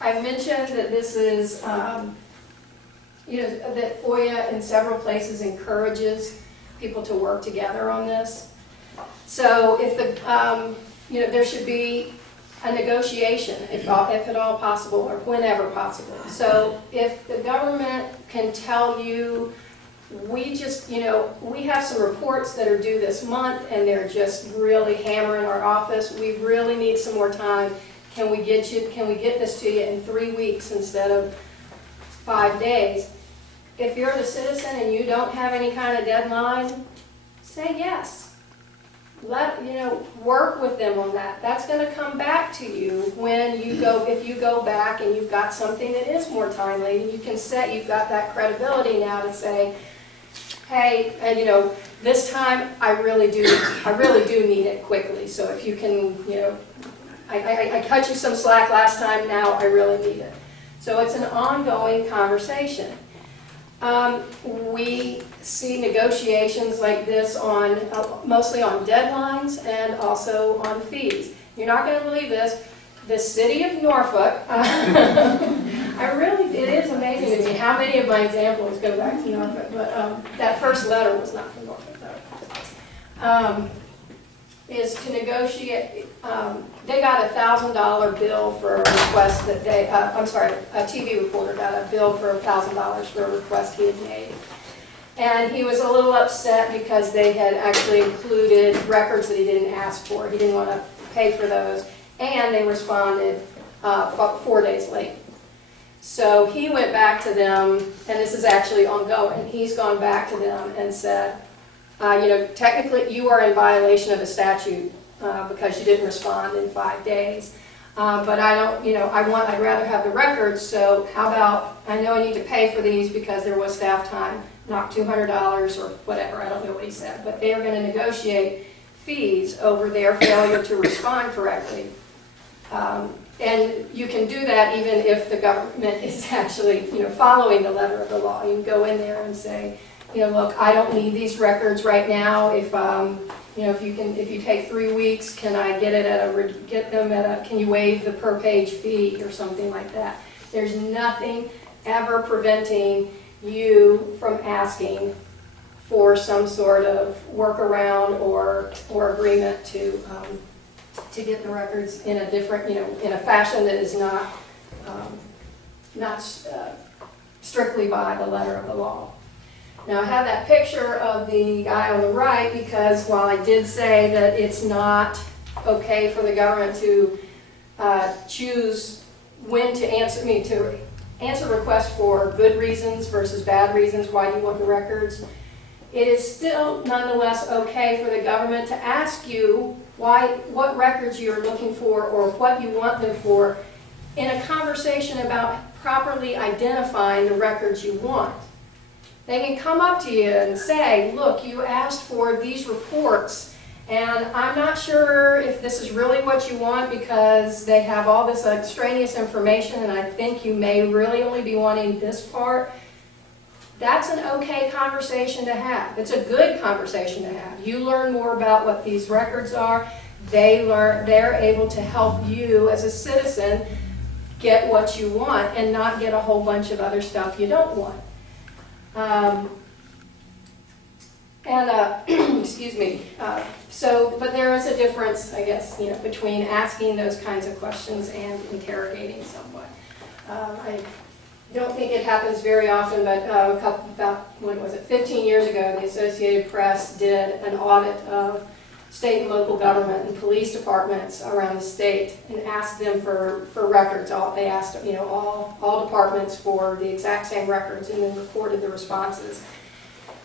I mentioned that this is, that FOIA in several places encourages people to work together on this. So if there should be a negotiation, if at all possible, or whenever possible. So if the government can tell you, we have some reports that are due this month and they're just really hammering our office. We really need some more time. Can we get this to you in 3 weeks instead of 5 days? If you're the citizen and you don't have any kind of deadline, say yes. Work with them on that. That's going to come back to you when you go, if you go back and you've got something that is more timely, and you can say, you've got that credibility now to say, hey, this time I really do need it quickly. So if you can, I cut you some slack last time, now I really need it. So it's an ongoing conversation. We see negotiations like this on mostly on deadlines and also on fees. You're not going to believe this. The city of Norfolk, it is amazing to me how many of my examples go back to Norfolk, but that first letter was not from Norfolk though. Is to negotiate, they got a $1,000 bill for a request that they, a TV reporter got a bill for $1,000 for a request he had made. And he was a little upset because they had actually included records that he didn't ask for. He didn't want to pay for those. And they responded 4 days late. So he went back to them, and this is actually ongoing. He's gone back to them and said, technically you are in violation of the statute because you didn't respond in 5 days. But I don't, I'd rather have the records, so how about, I know I need to pay for these because there was staff time, knock $200 or whatever, I don't know what he said, but they are going to negotiate fees over their failure to respond correctly. And you can do that even if the government is actually, following the letter of the law. You can go in there and say, look, I don't need these records right now. If if you take 3 weeks, can I get them at can you waive the per page fee or something like that? There's nothing ever preventing you from asking for some sort of workaround or agreement to get the records in a different, in a fashion that is not strictly by the letter of the law. Now I have that picture of the guy on the right because while I did say that it's not okay for the government to choose when to answer requests for good reasons versus bad reasons, why do you want the records, it is still nonetheless okay for the government to ask you what records you're looking for or what you want them for in a conversation about properly identifying the records you want. They can come up to you and say, look, you asked for these reports, and I'm not sure if this is really what you want because they have all this extraneous information, and I think you may really only be wanting this part. That's an okay conversation to have. It's a good conversation to have. You learn more about what these records are. They're able to help you as a citizen get what you want and not get a whole bunch of other stuff you don't want. Excuse me. But there is a difference, I guess, between asking those kinds of questions and interrogating someone. I don't think it happens very often, but about 15 years ago, the Associated Press did an audit of state and local government and police departments around the state and asked them for records. They asked all departments for the exact same records and then recorded the responses.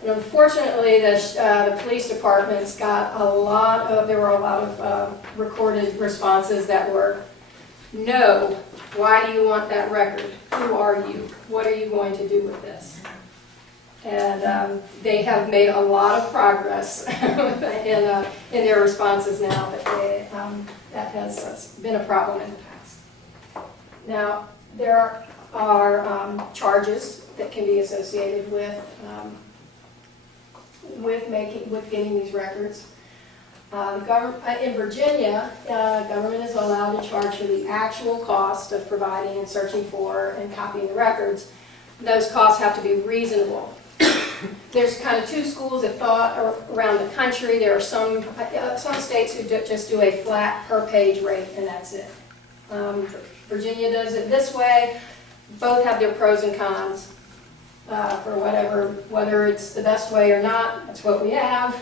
And unfortunately, the police departments got there were a lot of recorded responses that were, no, why do you want that record? Who are you? What are you going to do with this? And they have made a lot of progress in their responses now, but that has been a problem in the past. Now, there are charges that can be associated with getting these records. In Virginia, government is allowed to charge for the actual cost of providing and searching for and copying the records. Those costs have to be reasonable. There's kind of two schools of thought around the country. There are some states who just do a flat per page rate, and that's it. Virginia does it this way. Both have their pros and cons for whether it's the best way or not. That's what we have.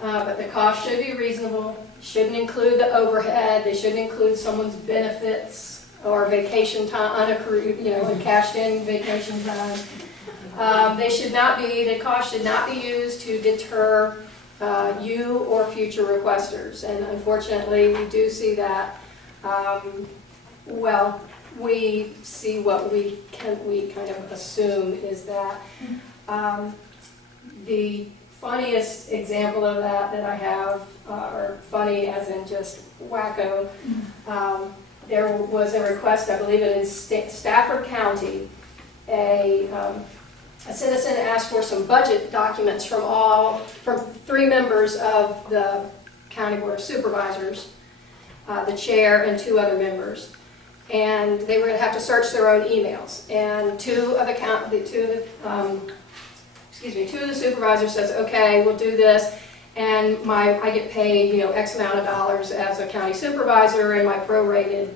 But the cost should be reasonable. Shouldn't include the overhead. They shouldn't include someone's benefits or vacation time, unaccrued, cashed in vacation time. The cost should not be used to deter you or future requesters. And unfortunately, we do see that. We see what we kind of assume is that the funniest example of that I have, or funny as in just wacko, there was a request, I believe in Stafford County, a citizen asked for some budget documents from 3 members of the County Board of Supervisors, the chair and 2 other members. And they were going to have to search their own emails. And two of the supervisors says, okay, we'll do this, and I get paid, X amount of dollars as a county supervisor, and my prorated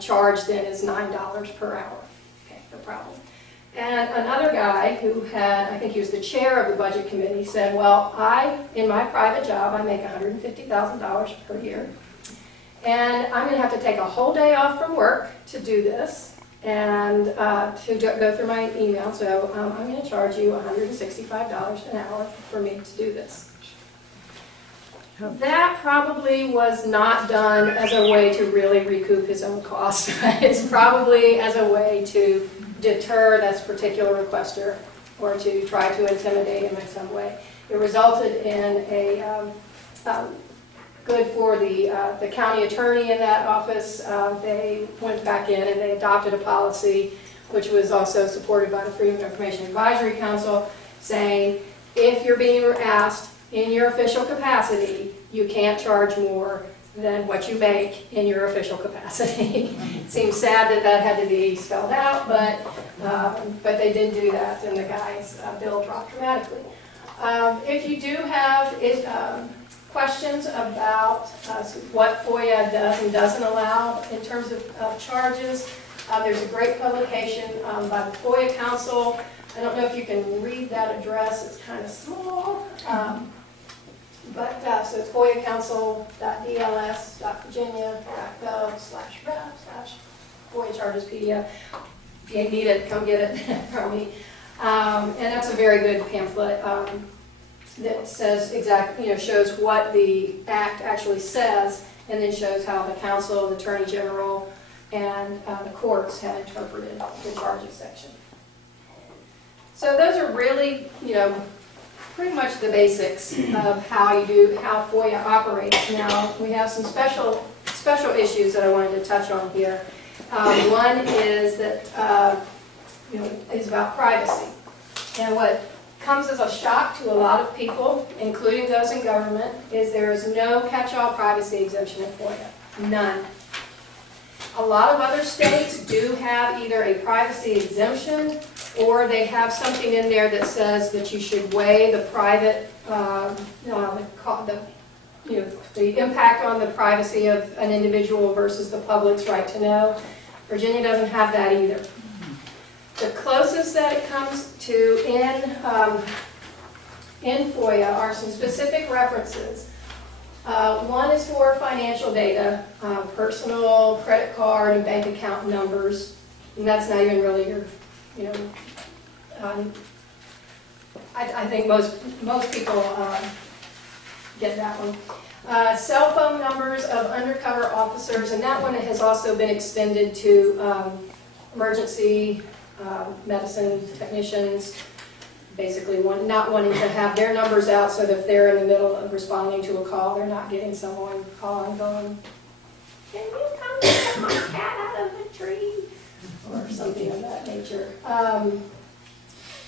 charge then is $9 per hour. Okay, no problem. And another guy who I think he was the chair of the budget committee, said, well, in my private job, I make $150,000 per year, and I'm going to have to take a whole day off from work to do this, and to go through my email, so I'm going to charge you $165 an hour for me to do this. That probably was not done as a way to really recoup his own costs. It's probably as a way to deter this particular requester or to try to intimidate him in some way. It resulted in a good for the county attorney in that office. They went back in and they adopted a policy, which was also supported by the Freedom of Information Advisory Council, saying if you're being asked in your official capacity, you can't charge more than what you make in your official capacity. It seems sad that had to be spelled out, but they did do that, and the guy's bill dropped dramatically. If you do have questions about what FOIA does and doesn't allow in terms of charges, there's a great publication by the FOIA Council. I don't know if you can read that address, it's kind of small. So it's foiacouncil.dls.virginia.gov/rep/FOIA charges PDF. If you need it, come get it from me. And that's a very good pamphlet that says shows what the Act actually says, and then shows how the Council, the Attorney General, and the courts have interpreted the charges section. So those are really, pretty much the basics of how FOIA operates. Now, we have some special issues that I wanted to touch on here. One is that, is about privacy. And what comes as a shock to a lot of people, including those in government, is there is no catch-all privacy exemption in FOIA. None. A lot of other states do have either a privacy exemption or they have something in there that says that you should weigh the private, the impact on the privacy of an individual versus the public's right to know. Virginia doesn't have that either. The closest that it comes to in FOIA are some specific references. One is for financial data, personal credit card and bank account numbers, and that's not even really your, I think most people get that one. Cell phone numbers of undercover officers, and that one has also been extended to emergency medicine technicians, basically not wanting to have their numbers out so that if they're in the middle of responding to a call, they're not getting someone calling going, "Can you come get my cat out of the tree?" or something of that nature.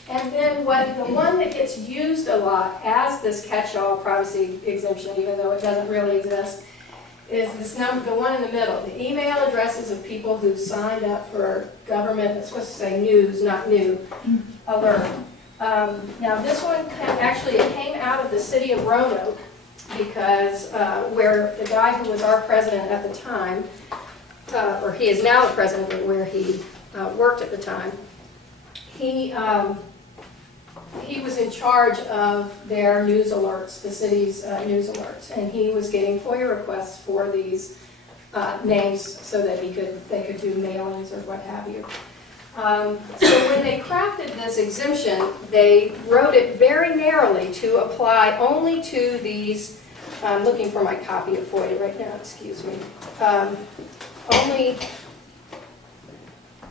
And then the one that gets used a lot as this catch-all privacy exemption, even though it doesn't really exist, is this number, the one in the middle, the email addresses of people who signed up for government, it's supposed to say news, not new, alert. Now this one actually it came out of the city of Roanoke because where the guy who was our president at the time, or he is now the president, but where he worked at the time, he was in charge of their news alerts, the city's news alerts, and he was getting FOIA requests for these names so that they could do mailings or what have you. So when they crafted this exemption, they wrote it very narrowly to apply only to these. I'm looking for my copy of FOIA right now. Excuse me. Only.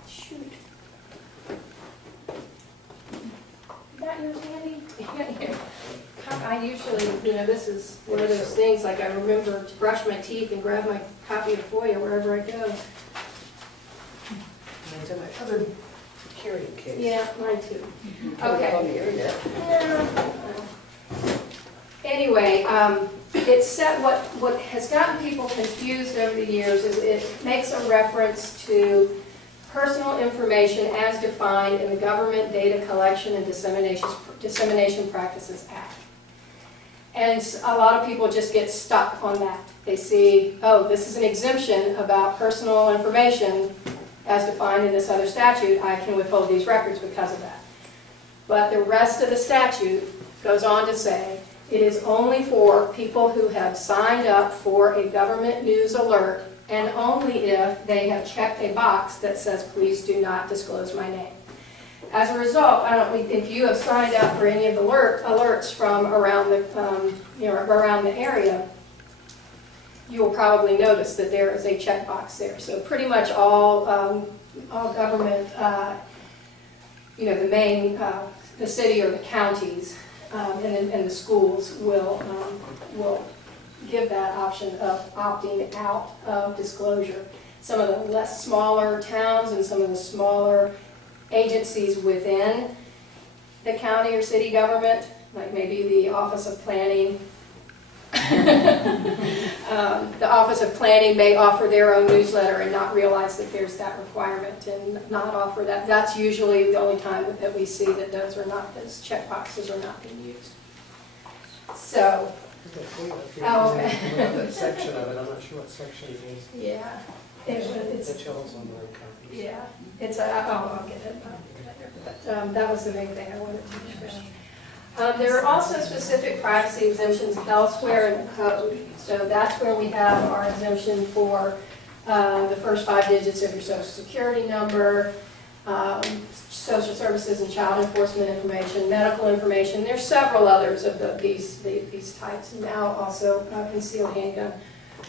Shoot. That yours, Andy? I usually, this is one of those things, like I remember to brush my teeth and grab my copy of FOIA wherever I go. Mine's in my other carrying case. Yeah, mine too. Okay. On the internet. Yeah. Anyway, it's set, what has gotten people confused over the years is it makes a reference to personal information as defined in the Government Data Collection and Dissemination Practices Act. And a lot of people just get stuck on that. They see, oh, this is an exemption about personal information as defined in this other statute. I can withhold these records because of that. But the rest of the statute goes on to say it is only for people who have signed up for a government news alert, and only if they have checked a box that says, please do not disclose my name. As a result, if you have signed up for any of the alerts from around the, around the area, you will probably notice that there is a checkbox there. So pretty much all government, the main, the city or the counties and the schools will give that option of opting out of disclosure. Some of the less smaller towns and some of the smaller agencies within the county or city government, like maybe the Office of Planning. The Office of Planning may offer their own newsletter and not realize that there's that requirement and not offer that. That's usually the only time that we see that those checkboxes are not being used. So, okay. That section of it, I'm not sure what section it is. Yeah. It's the chills on the copies. Yeah. It's I'll get it. But that was the main thing I wanted to mention. There are also specific privacy exemptions elsewhere in the code. So that's where we have our exemption for the first 5 digits of your Social Security number, social services and child enforcement information, medical information. There's several others of these types. And now also concealed handgun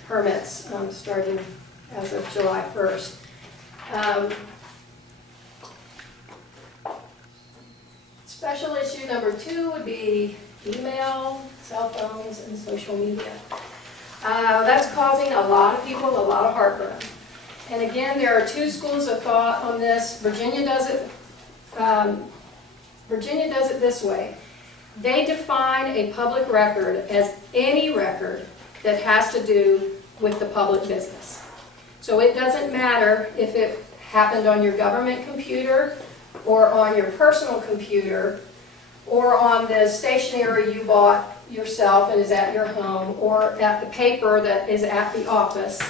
permits starting as of July 1st. Special issue number 2 would be email, cell phones, and social media. That's causing a lot of people a lot of heartburn. And again, there are 2 schools of thought on this. Virginia does it this way. They define a public record as any record that has to do with the public business. So it doesn't matter if it happened on your government computer, or on your personal computer, or on the stationery you bought yourself and is at your home, or at the paper that is at the office.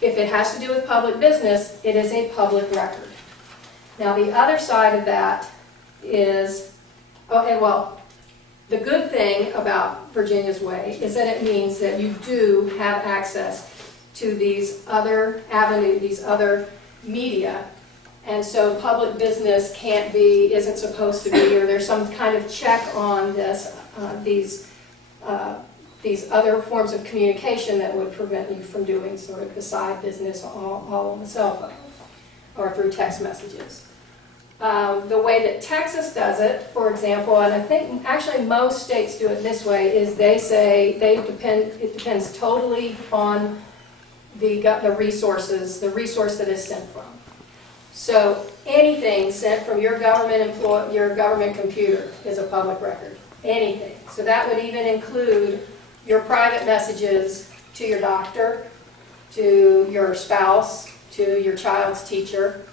If it has to do with public business, it is a public record. Now the other side of that is, the good thing about Virginia's way is that it means that you do have access to these other avenues, these other media. And so public business isn't supposed to be, or there's some kind of check on this, these other forms of communication that would prevent you from doing sort of the side business all on the cell phone or through text messages. The way that Texas does it, for example, and I think actually most states do it this way, is they say it depends totally on the resource that is sent from. So anything sent from your government computer is a public record. Anything. So that would even include your private messages to your doctor, to your spouse, to your child's teacher.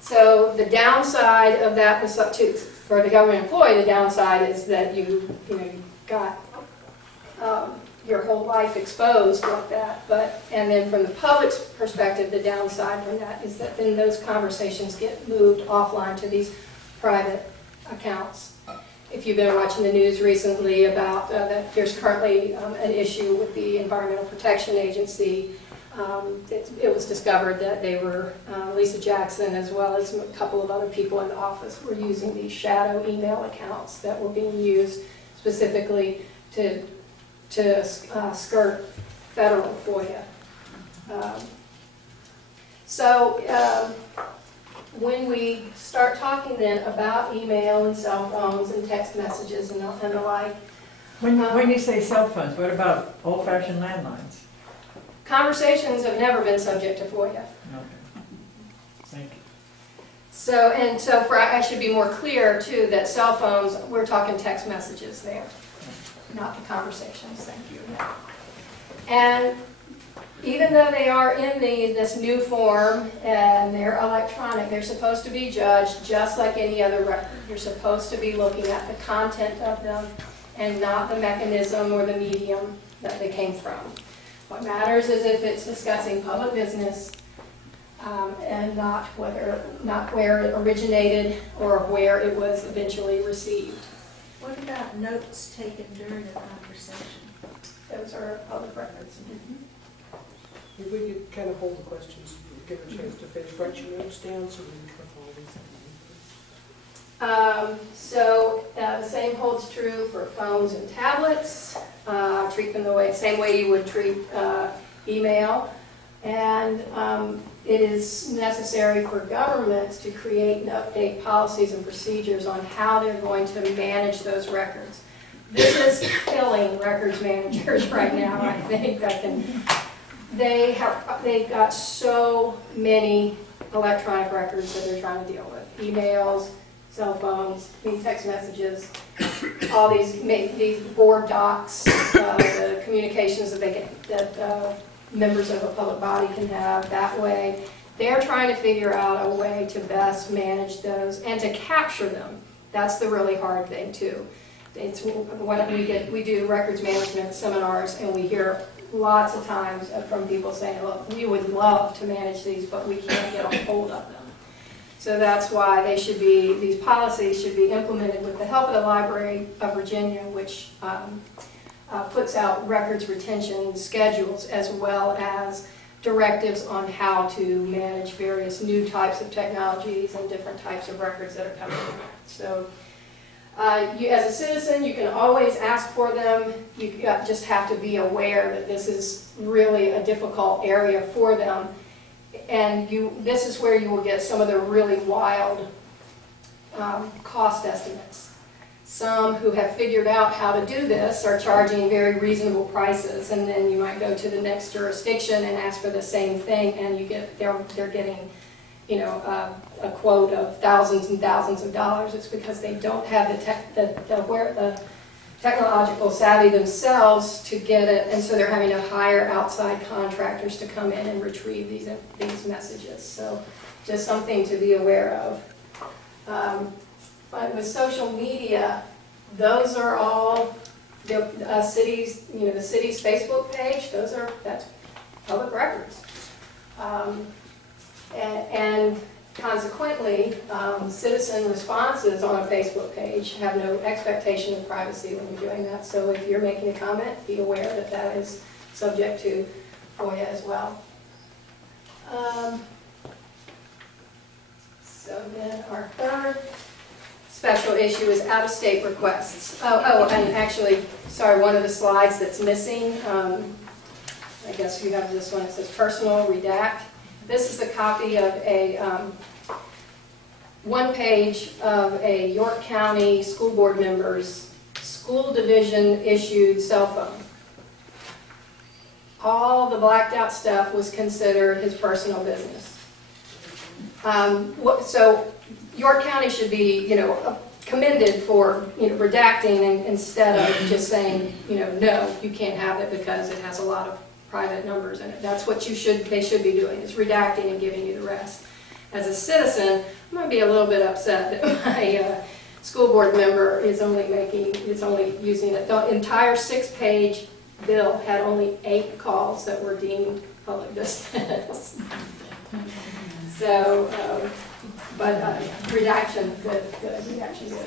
So the downside of that was for the government employee, the downside is that you got your whole life exposed like that. And then from the public's perspective, the downside from that is that then those conversations get moved offline to these private accounts. If you've been watching the news recently about that there's currently an issue with the Environmental Protection Agency, it was discovered that they were, Lisa Jackson as well as a couple of other people in the office were using these shadow email accounts that were being used specifically to skirt federal FOIA. When we start talking then about email and cell phones and text messages and the like. When you say cell phones, what about old-fashioned landlines? Conversations have never been subject to FOIA. Okay. Thank you. So I should be more clear too that cell phones, we're talking text messages there, not the conversations. Thank you. And even though they are in this new form and they're electronic, they're supposed to be judged just like any other record. You're supposed to be looking at the content of them and not the mechanism or the medium that they came from. What matters is if it's discussing public business and not where it originated or where it was eventually received. What about notes taken during a conversation? Those are public records. If we could kind of hold the questions, give a chance to finish, write your notes down so we can cover all these. The same holds true for phones and tablets. Treat them the same way you would treat email. And it is necessary for governments to create and update policies and procedures on how they're going to manage those records. This is killing records managers right now, I think. They've got so many electronic records that they're trying to deal with. Emails, cell phones, text messages, all these board docs, the communications that members of a public body can have that way. They're trying to figure out a way to best manage those and to capture them. That's the really hard thing too. It's when we do records management seminars and we hear lots of times from people saying, look, we would love to manage these, but we can't get a hold of them. So that's why these policies should be implemented with the help of the Library of Virginia, which puts out records retention schedules as well as directives on how to manage various new types of technologies and different types of records that are coming in. So you, as a citizen, you can always ask for them. You just have to be aware that this is really a difficult area for them. And this is where you will get some of the really wild cost estimates. Some who have figured out how to do this are charging very reasonable prices, and then you might go to the next jurisdiction and ask for the same thing, and they're getting, a quote of thousands and thousands of dollars. It's because they don't have the technological savvy themselves to get it, and so they're having to hire outside contractors to come in and retrieve these messages. So just something to be aware of. But with social media, those are all the city's, the city's Facebook page. That's public records, and consequently, citizen responses on a Facebook page have no expectation of privacy when you're doing that. So if you're making a comment, be aware that that is subject to FOIA as well. So then our third special issue is out-of-state requests. And actually, sorry, one of the slides that's missing, I guess you have this one, it says personal redact. This is a copy of a one page of a York County school board member's school division issued cell phone. All the blacked out stuff was considered his personal business. So York County should be, commended for, redacting instead of just saying, no, you can't have it because it has a lot of private numbers in it. That's what they should be doing, is redacting and giving you the rest. As a citizen, I'm going to be a little bit upset that my school board member is only using it. The entire 6-page bill had only 8 calls that were deemed public business. So, redaction, good, redaction, good.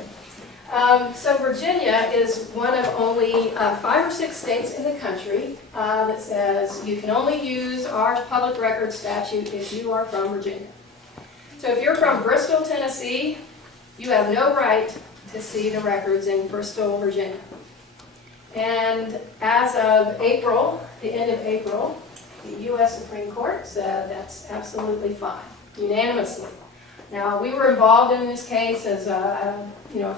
So Virginia is one of only 5 or 6 states in the country that says you can only use our public record statute if you are from Virginia. So if you're from Bristol, Tennessee, you have no right to see the records in Bristol, Virginia. And as of April, the end of April, the U.S. Supreme Court said that's absolutely fine, unanimously. Now, we were involved in this case as a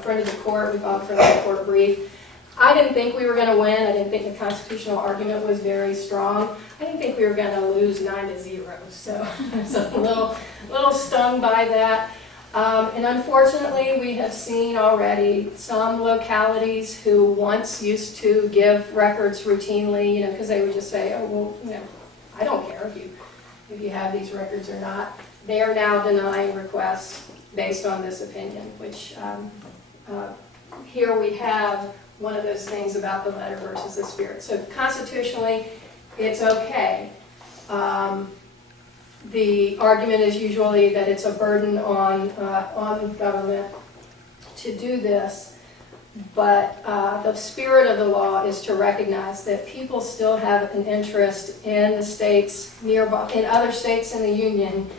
friend of the court. We filed a friend of the court brief. I didn't think we were going to win. I didn't think the constitutional argument was very strong. I didn't think we were going to lose 9-0. So I was a little stung by that. And unfortunately, we have seen already some localities who once used to give records routinely, because they would just say, oh, well, I don't care if you have these records or not. They are now denying requests based on this opinion, which here we have one of those things about the letter versus the spirit. So constitutionally, it's okay. The argument is usually that it's a burden on government to do this, but the spirit of the law is to recognize that people still have an interest in the states nearby, in other states in the Union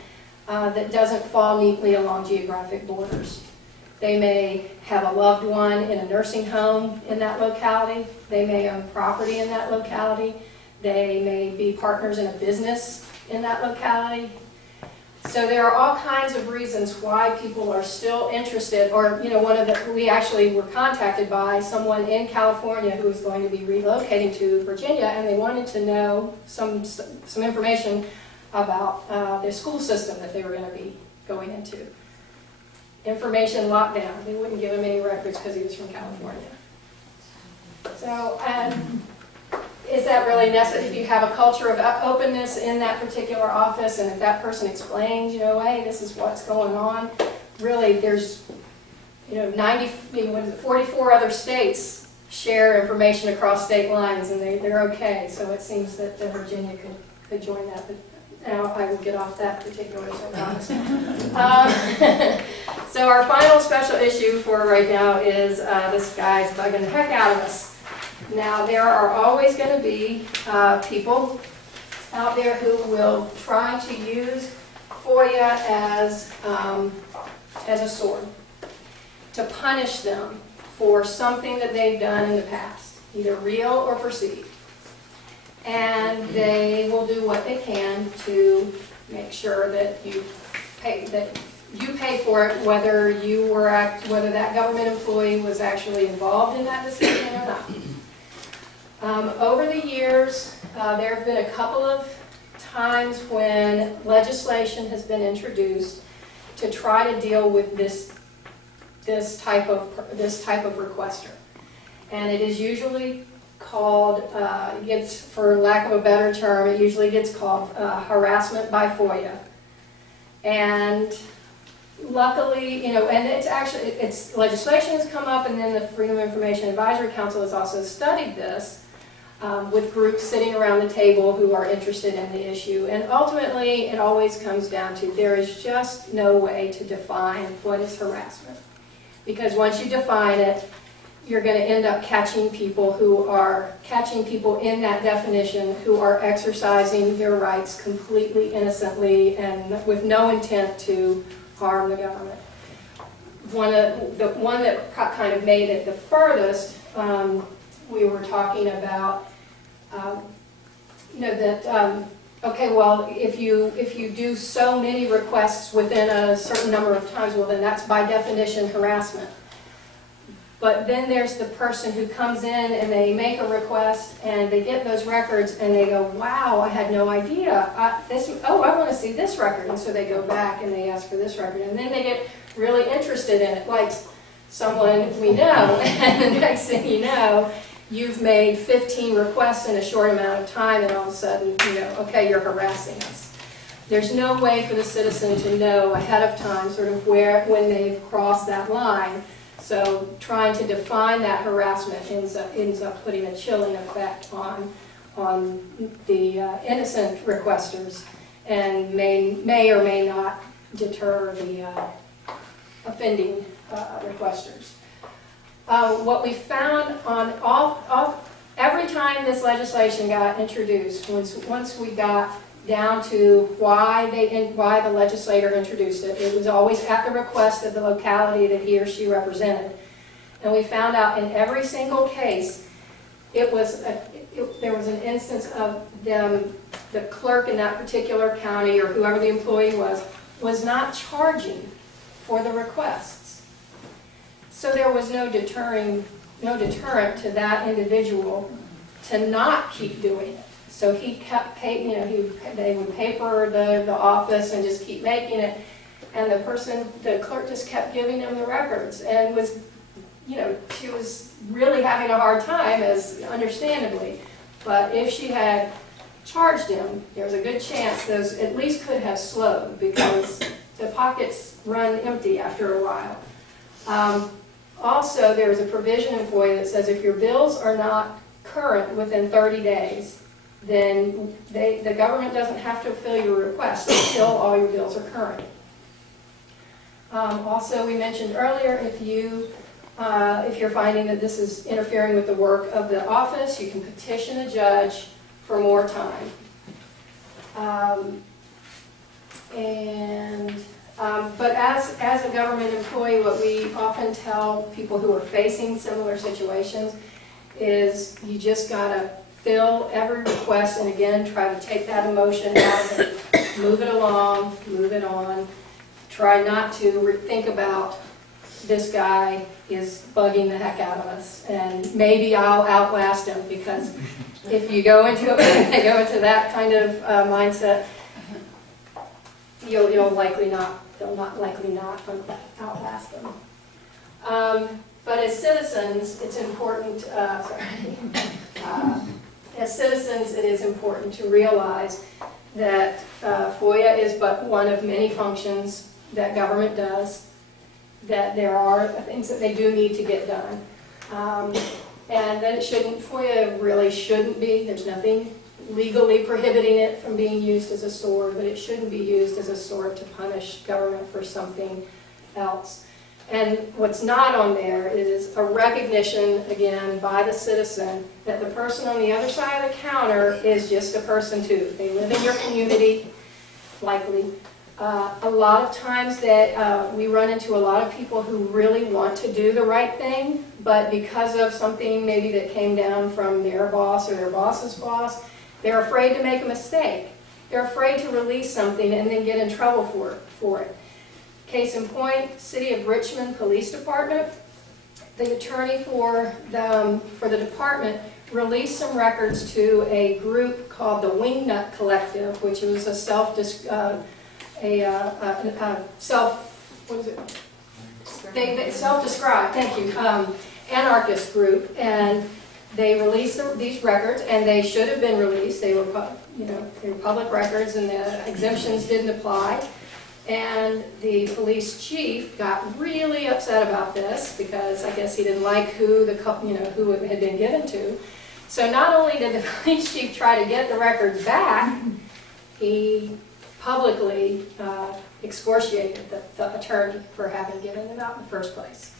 that doesn't fall neatly along geographic borders. They may have a loved one in a nursing home in that locality. They may own property in that locality. They may be partners in a business in that locality. So there are all kinds of reasons why people are still interested, or we actually were contacted by someone in California who was going to be relocating to Virginia, and they wanted to know some information about their school system that they were going to be going into. Information lockdown. They wouldn't give him any records because he was from California. So, is that really necessary? If you have a culture of openness in that particular office, and if that person explains, hey, this is what's going on, really, there's, 44 other states share information across state lines, and they're okay. So it seems that Virginia could join that. But now I will get off that particular soapbox. So our final special issue for right now is this guy's bugging the heck out of us. Now, there are always going to be people out there who will try to use FOIA as a sword to punish them for something that they've done in the past, either real or perceived. And they will do what they can to make sure that you pay for it, whether that government employee was actually involved in that decision or not. Over the years, there have been a couple of times when legislation has been introduced to try to deal with this type of requester, and it is usually called, for lack of a better term, it usually gets called harassment by FOIA. And luckily, and it's legislation has come up, and then the Freedom of Information Advisory Council has also studied this with groups sitting around the table who are interested in the issue. And ultimately, it always comes down to there is just no way to define what is harassment. Because once you define it, you're going to end up catching people in that definition who are exercising their rights completely innocently and with no intent to harm the government. The one that kind of made it the furthest, we were talking about, okay, well, if you do so many requests within a certain number of times, well, then that's by definition harassment. But then there's the person who comes in and they make a request and they get those records and they go, wow, I had no idea. I want to see this record. And so they go back and they ask for this record. And then they get really interested in it, like someone we know. And the next thing you know, you've made 15 requests in a short amount of time, and all of a sudden, okay, you're harassing us. There's no way for the citizen to know ahead of time sort of when they've crossed that line. So trying to define that harassment ends up putting a chilling effect on the innocent requesters, and may or may not deter the offending requesters. What we found on every time this legislation got introduced, once we got down to why the legislator introduced it, it was always at the request of the locality that he or she represented. And we found out in every single case, there was an instance of the clerk in that particular county, or whoever the employee was not charging for the requests. So there was no deterrent to that individial to not keep doing it. So he kept they would paper the office and just keep making it, and the clerk just kept giving him the records, and was, she was really having a hard time, as understandably. But if she had charged him, there was a good chance those at least could have slowed, because the pockets run empty after a while. Also, there is a provision in FOIA that says if your bills are not current within 30 days, then the government doesn't have to fill your request until all your bills are current. Also, we mentioned earlier, if you're finding that this is interfering with the work of the office, you can petition a judge for more time. But as a government employee, what we often tell people who are facing similar situations is you just gotta fill every request, and again, try to take that emotion out of it, move it along, move it on. Try not to think about this guy is bugging the heck out of us, and maybe I'll outlast him, because if you go into that kind of mindset, they'll likely not outlast them. But as citizens, it's important. As citizens, it is important to realize that FOIA is but one of many functions that government does, that there are things that they do need to get done, and that FOIA really shouldn't be, there's nothing legally prohibiting it from being used as a sword, but it shouldn't be used as a sword to punish government for something else. And what's not on there is a recognition, again, by the citizen that the person on the other side of the counter is just a person too. They live in your community, likely. A lot of times that we run into a lot of people who really want to do the right thing, but because of something maybe that came down from their boss or their boss's boss, they're afraid to make a mistake. They're afraid to release something and then get in trouble for it. Case in point, City of Richmond Police Department. The attorney for the department released some records to a group called the Wingnut Collective, which was a self-described anarchist group, and they released these records, and they should have been released. They were, they were public records, and the exemptions didn't apply. And the police chief got really upset about this, because I guess he didn't like who it had been given to. So not only did the police chief try to get the records back, he publicly excoriated the attorney for having given them out in the first place.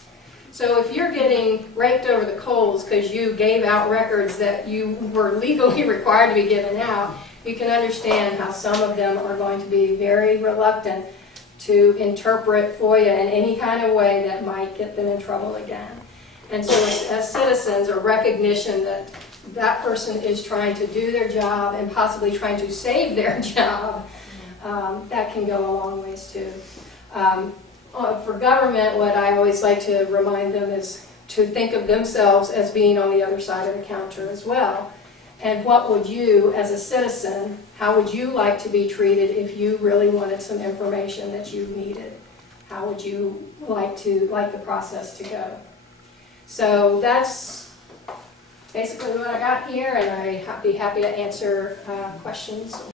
So if you're getting raked over the coals because you gave out records that you were legally required to be given out, you can understand how some of them are going to be very reluctant to interpret FOIA in any kind of way that might get them in trouble again. And so as citizens, a recognition that that person is trying to do their job and possibly trying to save their job, that can go a long ways too. For government, what I always like to remind them is to think of themselves as being on the other side of the counter as well. And what would you, as a citizen, how would you like to be treated if you really wanted some information that you needed? How would you like the process to go? So that's basically what I got here, and I'd be happy to answer questions.